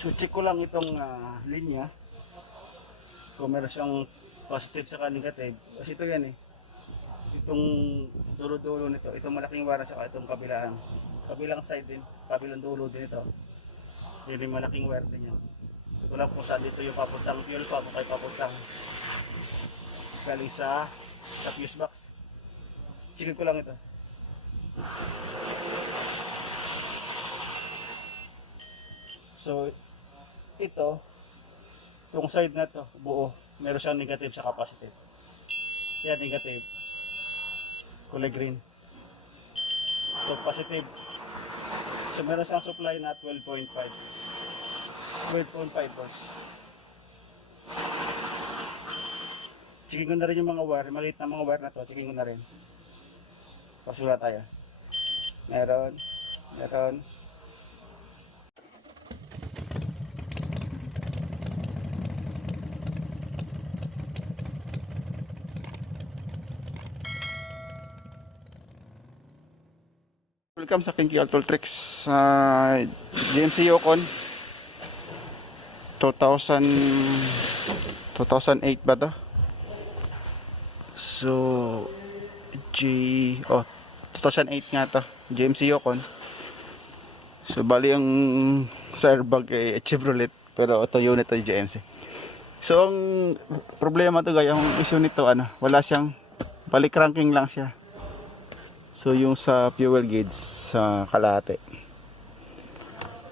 So check ko lang itong linya kung meron siyang positive sa negative. Kasi ito yan eh. Itong dulo-dulo nito, itong malaking wire saka itong kabilang side din, kabilang dulo din ito. Yan yung malaking wire din yan. Ito lang kung saan dito yung papuntang fuel pump o kay papuntang galing sa fuse box. Check ko lang ito. So ito, itong side na to buo, meron siyang negative sa positive. Yan negative, kulay green. So positive, so meron siyang supply na 12.5 volts. Checking ko na rin yung mga wire, maliit na mga wire na to, checking ko na rin. Pasula tayo. Meron. Welcome sa Kinky Auto Tricks. GMC Yukon 2008 ba to? So 2008 nga to, GMC Yukon. So bali ang sa airbag ay Chevrolet, pero ito unit ay GMC. So ang problema to guys, ang issue nito wala siyang balik cranking lang siya. So yung sa fuel gauge sa kalahati.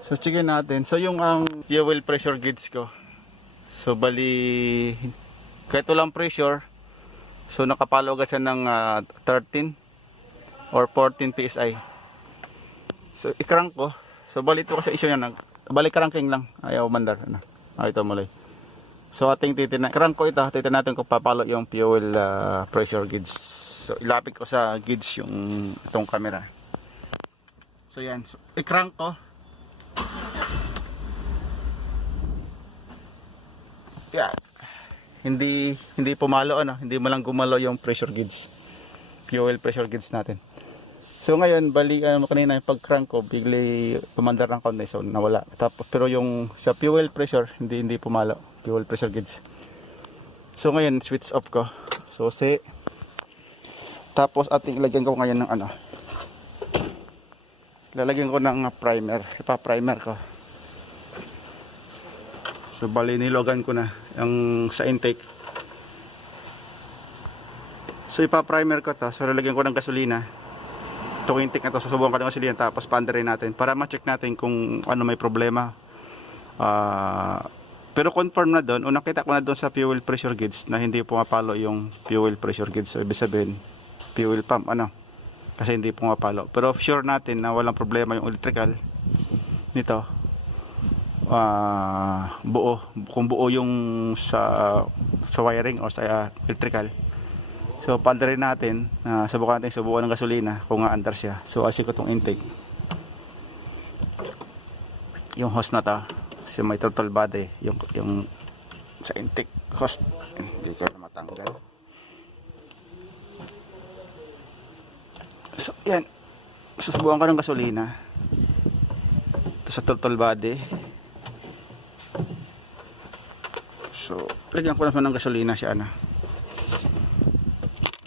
So checkin natin. So yung ang fuel pressure gauge ko. So bali kahit walang pressure, so nakapalo agad siya ng 13 or 14 PSI. So i-crank ko. So bali ito kasi issue niya, balik cranking lang. Ayaw mandar. Ito mulay. So ating crank ko ito. Titignan natin kung papalo yung fuel pressure gauge. So ilapit ko sa gauge yung itong camera. So yan, so, i-crank ko. Yan. Hindi pumalo hindi mo lang gumalo yung pressure gauge. Fuel pressure gauge natin. So ngayon, bali kanina yung pag-crank ko, bigla pumandar ng konti, so nawala. Tapos pero yung sa fuel pressure, hindi pumalo, fuel pressure gauge. So ngayon, switch off ko. So tapos ating ilagyan ko ngayon ng lalagyan ko ng primer, ipa-primer ko. So bali nilogan ko na yung sa intake. So ipa-primer ko to, so lalagyan ko ng gasolina. Itong intake na to, susubukan ko ng gasolina, tapos paandarin natin para ma-check natin kung may problema. Pero confirm na doon, unang kita ko na doon sa fuel pressure gauge na hindi pumapalo yung fuel pressure gauge. So ibig sabihin fuel pump kasi hindi pumapalo, pero sure natin na walang problema yung electrical nito. Kung buo yung sa wiring o sa electrical. So pandarin natin, subukan ng gasolina kung aandar siya. So asin ko itong intake, yung hose na to, kasi may throttle body yung sa intake hose, hindi ko na matanggal. So yan, susubukan ko ng gasolina ito sa throttle body. So lagyan ko naman ng gasolina siya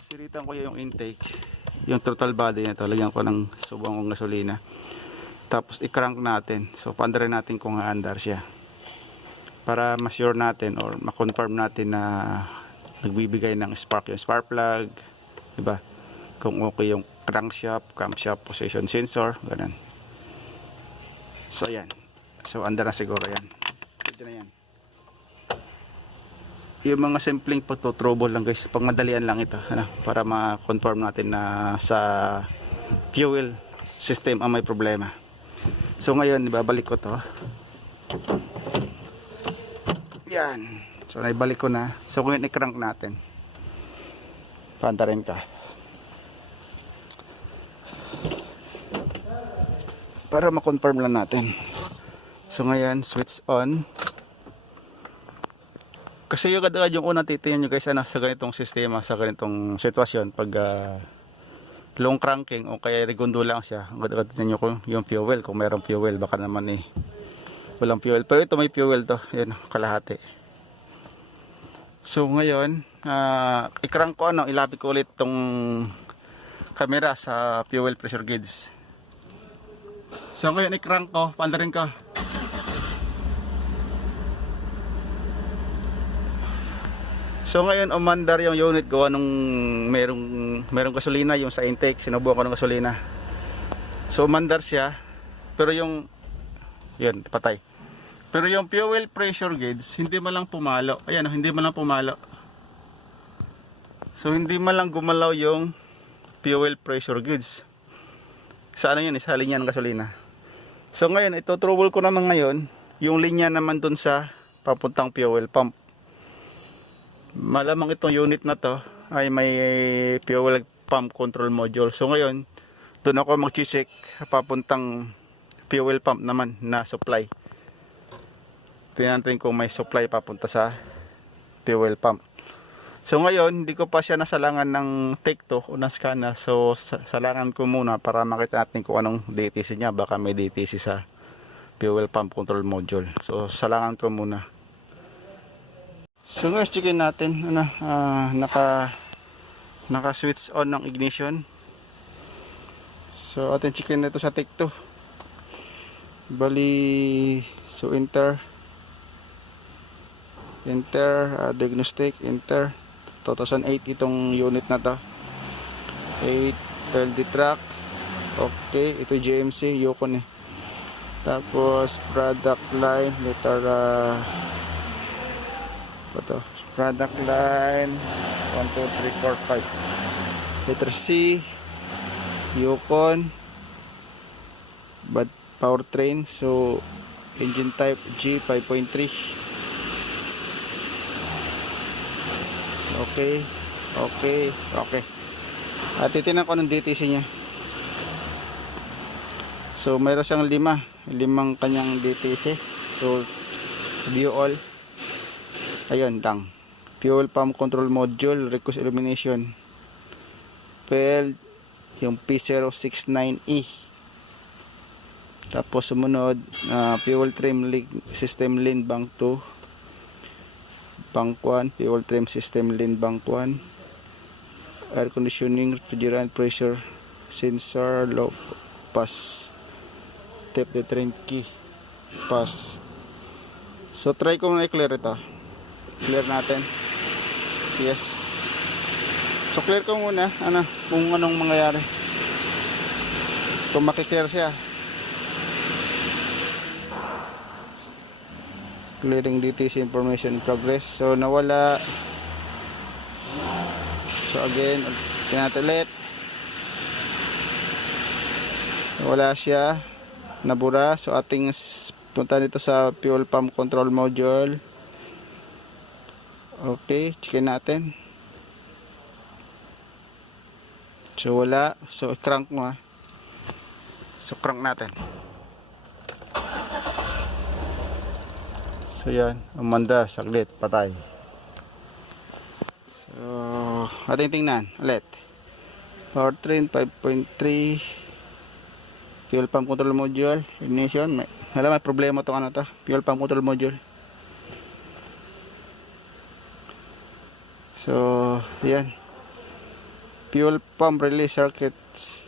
siritan ko yung intake, yung throttle body na ito, lagyan ko ng subukan kong gasolina, tapos i-crank natin. So pandarin natin kung aandar siya para ma-sure natin or ma-confirm natin na nagbibigay ng spark yung spark plug, diba? Kung okay yung crankshaft, camshaft position sensor, ganun. So ayan, so andar na siguro yan. Pwede na yan. Yung mga simpleng pagtotrouble lang guys, pangmadalian lang ito, para ma-confirm natin na sa fuel system ang may problema. So ngayon, ibabalik ko to. Yan. So naibalik ko na. So ngayon i-crank natin. Paandarin ka. Para ma-confirm lang natin. So ngayon, switch on. Kasi yung agad-agad yung unang titingnan nyo guys sa ganitong sistema, sa ganitong sitwasyon, pag long cranking o kaya regundo lang siya, agad-agad titingnan nyo kung yung fuel, kung mayroong fuel, baka naman walang fuel. Pero ito may fuel to. Yan, kalahati. So ngayon, i-crank ko ilapit ko ulit tong camera sa fuel pressure gauge. So ngayon i-crank ko, paandarin ko. So ngayon umandar yung unit gawa nung merong gasolina yung sa intake, sinubukan ko ng gasolina. So umandar siya, pero yun patay. Pero yung fuel pressure gauge hindi man lang pumalo. Ayan, hindi man lang pumalo. So hindi man lang gumalaw yung fuel pressure gauge. Sa ano yun, sa linya ng gasolina. So ngayon, ito trouble ko naman ngayon, yung linya naman dun sa papuntang fuel pump. Malamang itong unit na to ay may fuel pump control module. So ngayon, dun ako mag-check papuntang fuel pump naman na supply. Tingnan natin kung may supply papunta sa fuel pump. So ngayon, hindi ko pa siya nasalangan ng take 2 o ng scanner. So salangan ko muna para makita natin kung anong DTC niya. Baka may DTC sa fuel pump control module. So salangan ko muna. So guys, checkin natin naka switch on ng ignition. So atin checkin na ito sa take 2. Bali, so enter diagnostic, enter 2008 itong unit na to, 8 LD track. Okay, ito GMC Yukon tapos product line letter product line 1, 2, 3, 4, 5 letter C Yukon, but powertrain, so engine type G 5.3. Okay. At titinan ko ng DTC niya. So mayroon siyang limang kanyang DTC. So view all. Ayun lang. Fuel pump control module, request illumination. Failed yung P069E. Tapos sumunod, fuel trim system lean bank 2. Bank 1, fuel trim system lean bank 1, air conditioning, refrigerant pressure sensor, low pass, tap deterrent key, pass. So try ko na i-clear ito. Clear natin. Yes. So clear ko muna kung anong mangyayari. Kung makiklear siya. Clearing DTC information in progress. So nawala. So again, tingnan ulit. Wala siya. Nabura. So ating punta dito sa fuel pump control module. Okay, checkin natin. So wala. So crank mo So crank natin. So yan, umandar, saglit, patay. So, ating tingnan ulit. Powertrain 5.3, fuel pump control module, ignition. May problema tong fuel pump control module. So, yan. Fuel pump release circuits,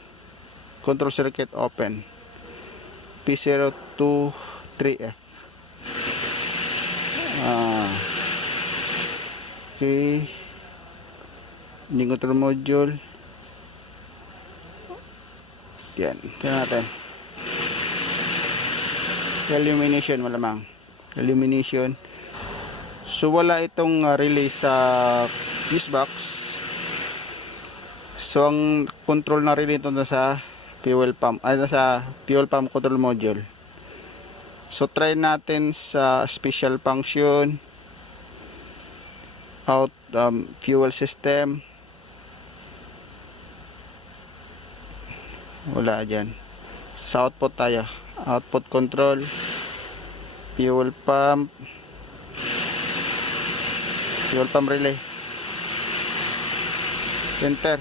control circuit open. P023F. Okay, engine control module. Yan, tingnan natin. Illumination, malamang illumination. So wala itong relay sa fuse box. So ang control na relay ito sa fuel pump, sa fuel pump control module. So try natin sa special function, out fuel system. Wala dyan. Sa output tayo, output control, fuel pump relay, enter.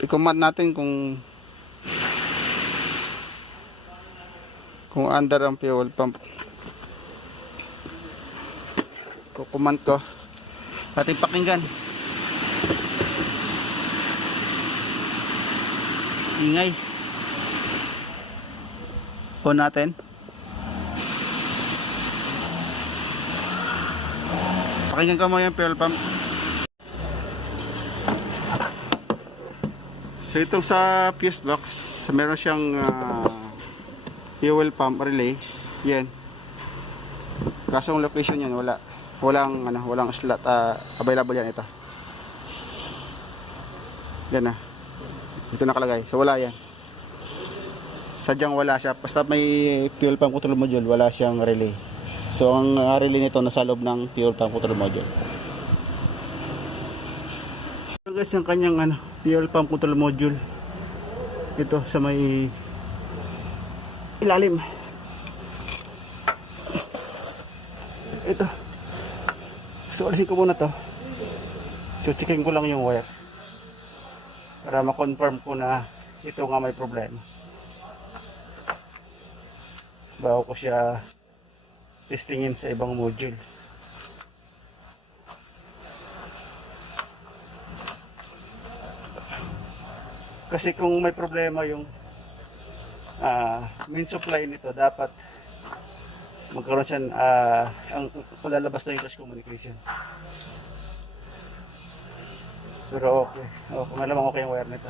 I-command natin kung kung under ang fuel pump. Kukuman ko. Ating pakinggan. Ingay. On natin. Pakinggan ko mo yung fuel pump. So itong sa fuse box, meron siyang fuel pump relay. Yan. Kaso ang location yan wala. Walang slot available yan ito. Yan na. Ito nakalagay. So wala yan. Sadyang wala siya. Basta may fuel pump control module, wala siyang relay. So ang relay nito nasa loob ng fuel pump control module. So guys, yung kanyang fuel pump control module. Ito sa may ilalim. Ito. So alisin ko muna to. So checking ko lang yung wire para ma-confirm ko na ito nga may problema bago ko siya testingin sa ibang module. Kasi kung may problema yung main supply nito, dapat magkaroon siya ang lalabas na yung cross communication. Pero okay. Kung alam okay yung wire nito.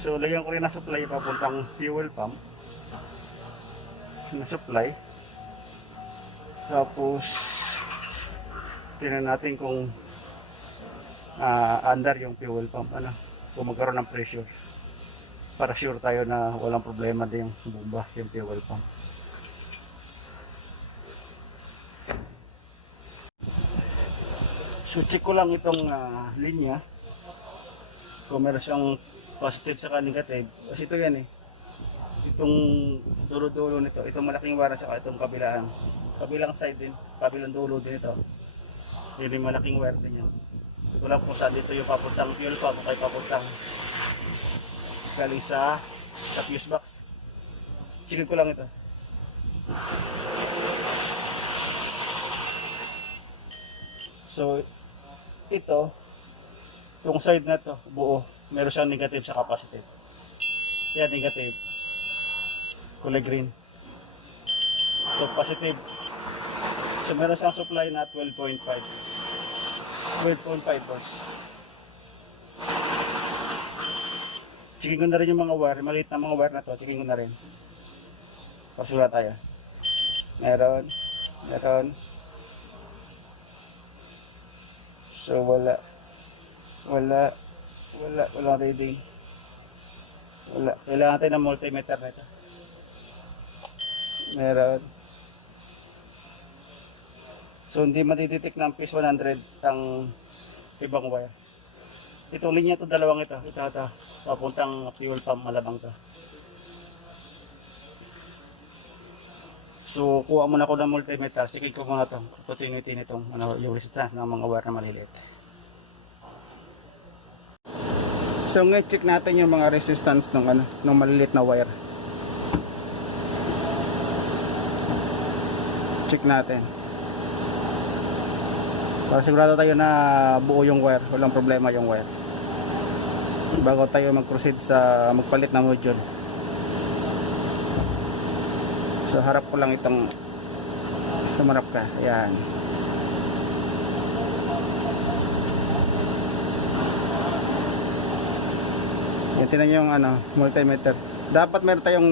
So lagyan ko rin na supply papuntang fuel pump na supply. Tapos tingnan natin kung under yung fuel pump, kung magkaroon ng pressure, para sure tayo na walang problema din yung bomba, yung fuel pump. So check ko lang itong linya kung meron siyang positive sa negative. Kasi ito yan itong dulo-dulo nito, itong malaking wire saka itong kabilang side din, kabilang dulo din ito. Yun yung malaking wire din yan. Ito lang kung saan dito yung papuntang fuel pump o kaya papuntang galing sa fuse box. Check ko lang ito. So ito, itong side na to buo, meron siyang negative sa positive. Yan, negative, kulay green. So positive, so meron siyang supply na 12.5 volts. Checking ko na rin yung mga wire, maliit na mga wire na to, checking ko na rin. Pasula tayo. Meron. So walang reading. Kailangan natin ng multimeter nito. Meron. So hindi matidetect ng phase 100 ang ibang wire. Itong linya to, dalawang ito. Ito. Papuntang fuel pump, malabang to. So kuha muna ako ng multimeter, checkin ko muna ito, continuity nitong yung resistance ng mga wire na maliliit. So ngayon check natin yung mga resistance ng maliliit na wire. Check natin. Para sigurado tayo na buo yung wire, walang problema yung wire. Bago tayo mag-proceed sa magpalit ng module. So harap ko lang itong sumarap ka. Ayan. Yan, tinan yung multimeter. Dapat meron tayong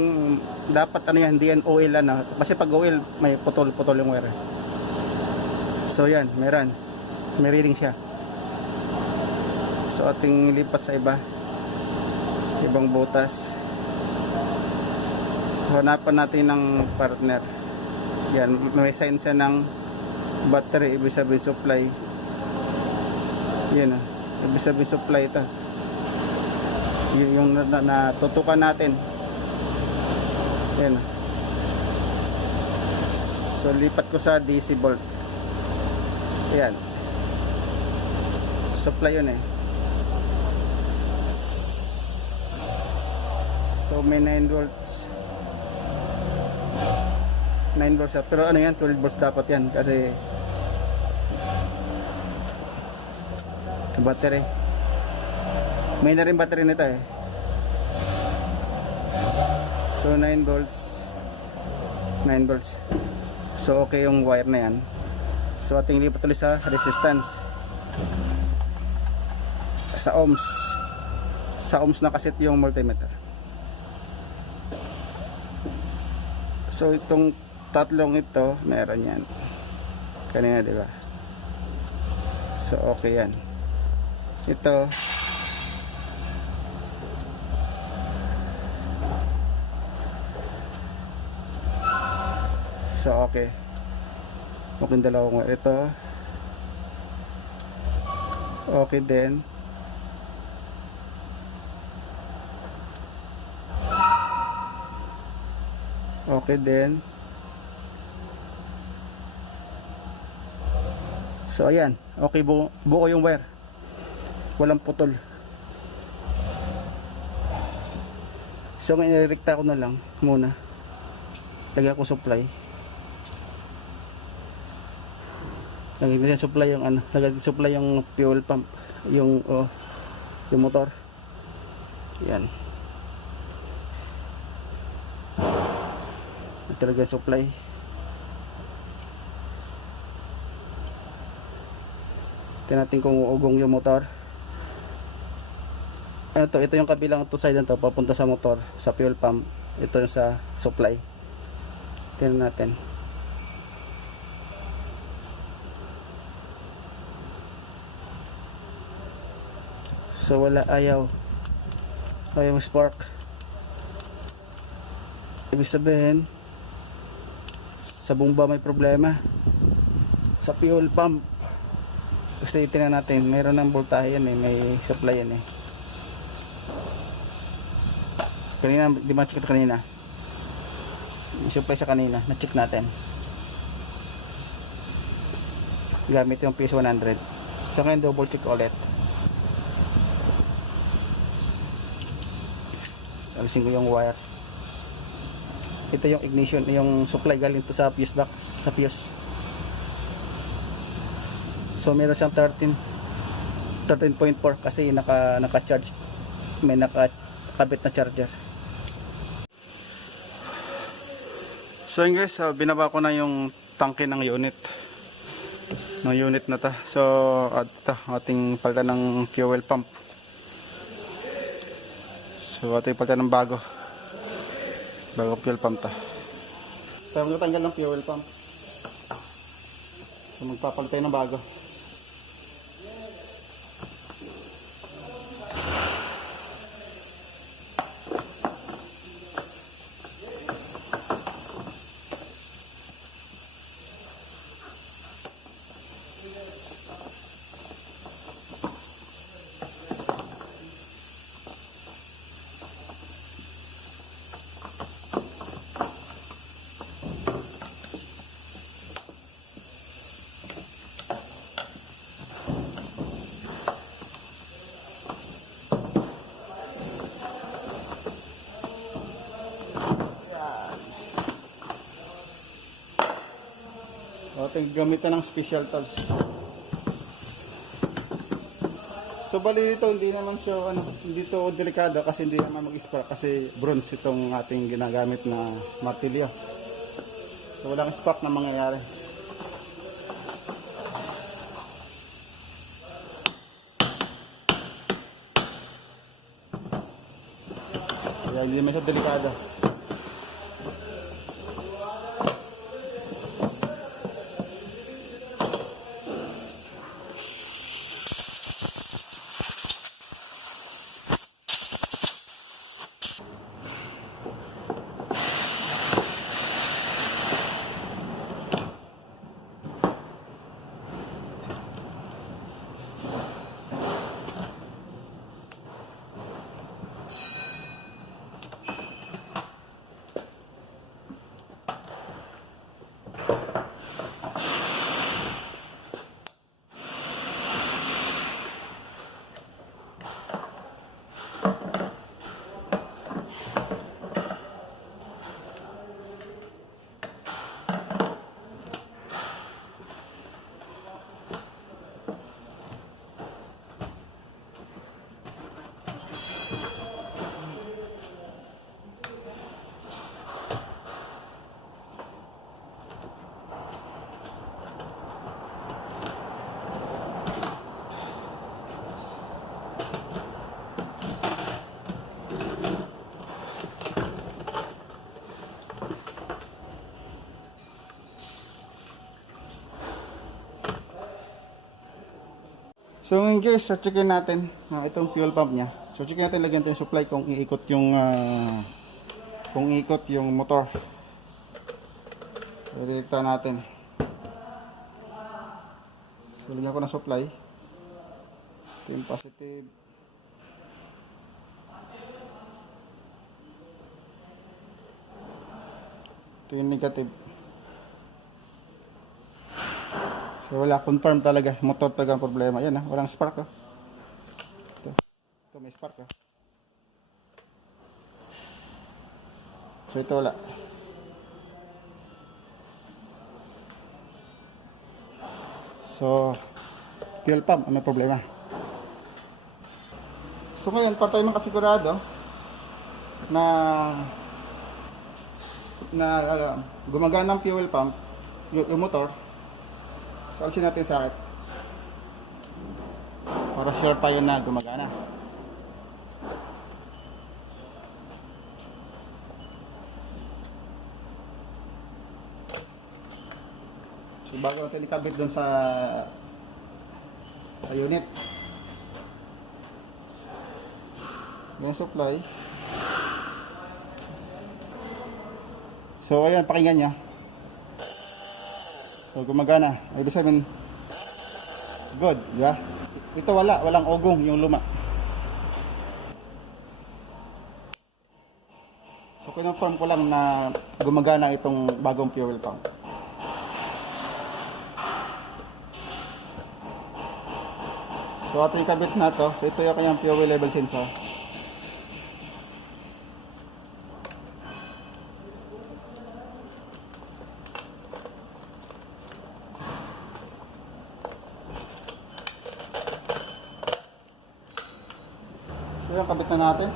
hindi yan oil kasi pag oil may putol yung wire. So yan, meron. May reading siya. So ating lipat sa ibang butas. Hanapan natin ng partner. Yan, may sign siya ng battery, ibig sabihin supply. Yan ibig sabihin supply ito. Yung natutukan natin. Yan. So lipat ko sa DC volt. Yan. Supply yun So may 9 volts. 9 volts. Pero ano yan, 12 volts dapat yan kasi battery. May na rin battery nito eh. So 9 volts. 9 volts. So okay yung wire na yan. So ating lipat ulit sa resistance. Sa ohms. Sa ohms nakaset yung multimeter. So itong tatlong ito, meron yan. Kanina, di ba? So okay yan. Ito so okay. Okay dalawang wire. Ito okay din. Okay din. So ayan, okay, buo yung wire. Walang putol. So ngayon irekta ko na lang muna. Lagyan ko supply. Lagyan supply yung ano, lagyan supply yung fuel pump, yung yung motor. Yan. Ito lagyan supply. Tingnan natin kung uugong yung motor. Ito yung kabilang side nito papunta sa motor, sa fuel pump. Ito yung sa supply. Tingnan natin. So wala, ayaw spark. Ibig sabihin sa bomba may problema. Sa fuel pump kasi tingnan natin, mayroon ng voltahe yan eh, may supply yan eh. Kanina, di ba check ito kanina? May supply siya kanina, na-check natin. Gamit yung PS100. So ngayon double check ulit. Alisin ko yung wire. Ito yung ignition, yung supply galing to sa fuse box, sa fuse. So meron siyang 13.4 kasi naka-charge. May nakakabit na charger. So yun guys, binaba ko na yung tangke ng unit. Ng unit na ta. So ating palitan ng fuel pump. So ating palitan ng bago fuel pump ta. Pero magtatanggal ng fuel pump. So magpapalit tayo ng bago. Ating gamitan ng special tools. So bali ito hindi naman siya hindi to delikado kasi hindi naman mag-spark kasi bronze itong ating ginagamit na martilyo. So walang spark na mangyayari. Kaya hindi naman siya delikado. So ngayon guys, so checkin natin itong fuel pump niya. So checkin natin, lagyan natin yung supply kung iikot yung motor. So direkta natin. So lagyan ko ng supply. Ito yung positive. Ito yung negative. So wala, confirm talaga, motor talaga ang problema. Yan walang spark Ito may spark So ito wala. So fuel pump may problema. So ngayon, para tayo makasigurado na gumagana ang fuel pump, yung motor. So alisin natin sa sakit para sure tayo na gumagana. So bago natin ikabit dun sa unit yung supply. So ayan, pakinggan niya. So gumagana. Ibig sabihin good, di ba? Ito walang ogong yung luma. So kinonfirm ko lang na gumagana itong bagong fuel pump. So ating kabit na to. So ito yung kanyang fuel level sensor. So yung kabit na natin.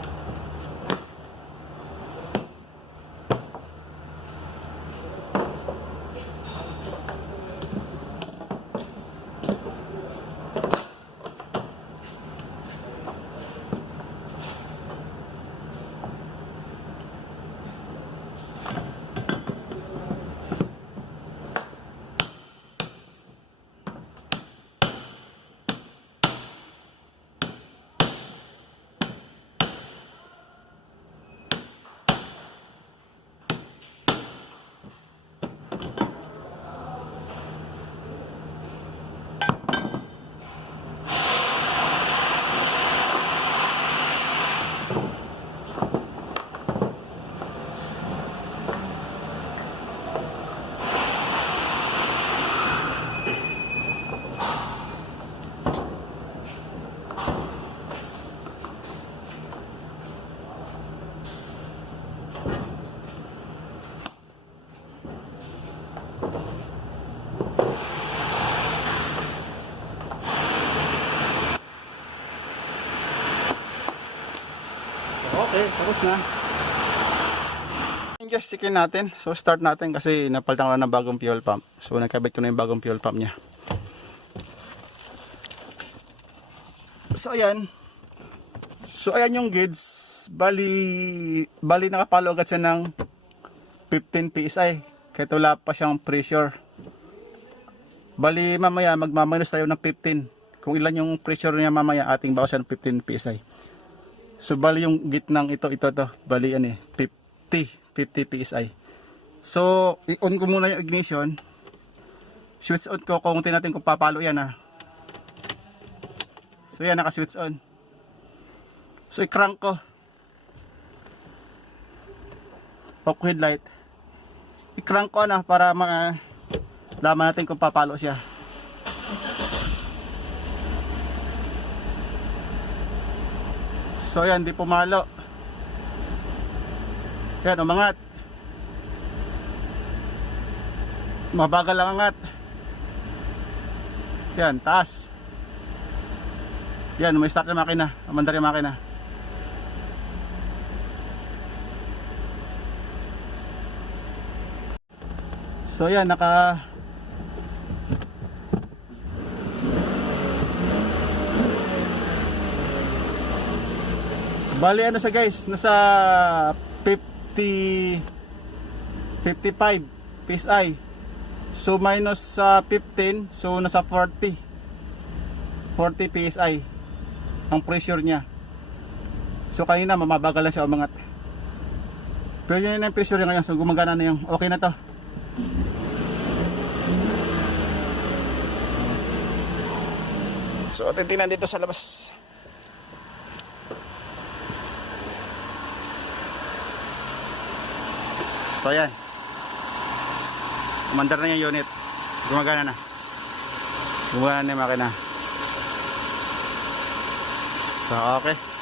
Okay, tapos na. Just checkin natin. So start natin kasi napalitan ko na ng bagong fuel pump. So nakabit ko na yung bagong fuel pump niya. So ayan. So ayan yung gauge. Bali nakapalo agad siya ng 15 PSI. Kaya wala pa siyang pressure. Bali mamaya magmaminus tayo ng 15. Kung ilan yung pressure niya mamaya, ating bawas siya ng 15 PSI. So bali yung gitnang ito bali 50 PSI. So i-on ko muna yung ignition. Switch on ko kung natin kung papalo yan So yan, naka-switch on. So i-crank ko. Fog headlight. I-crank ko para laman natin kung papalo siya. So yan, di pumalo. Yan, umangat. Mabagal lang angat. Yan, taas. Yan, may start na makina. Amandar yung makina. So yan, bali ano sa guys, nasa 55 PSI. So minus sa 15, so nasa 40 40 PSI ang pressure niya. So kanina mamabagal na siya umangat. Pero yun yung pressure niya ngayon, so gumagana na yung okay na to. So titingnan dito sa labas. So ayan, umandar na yung unit, gumagana na yung makina. So okay.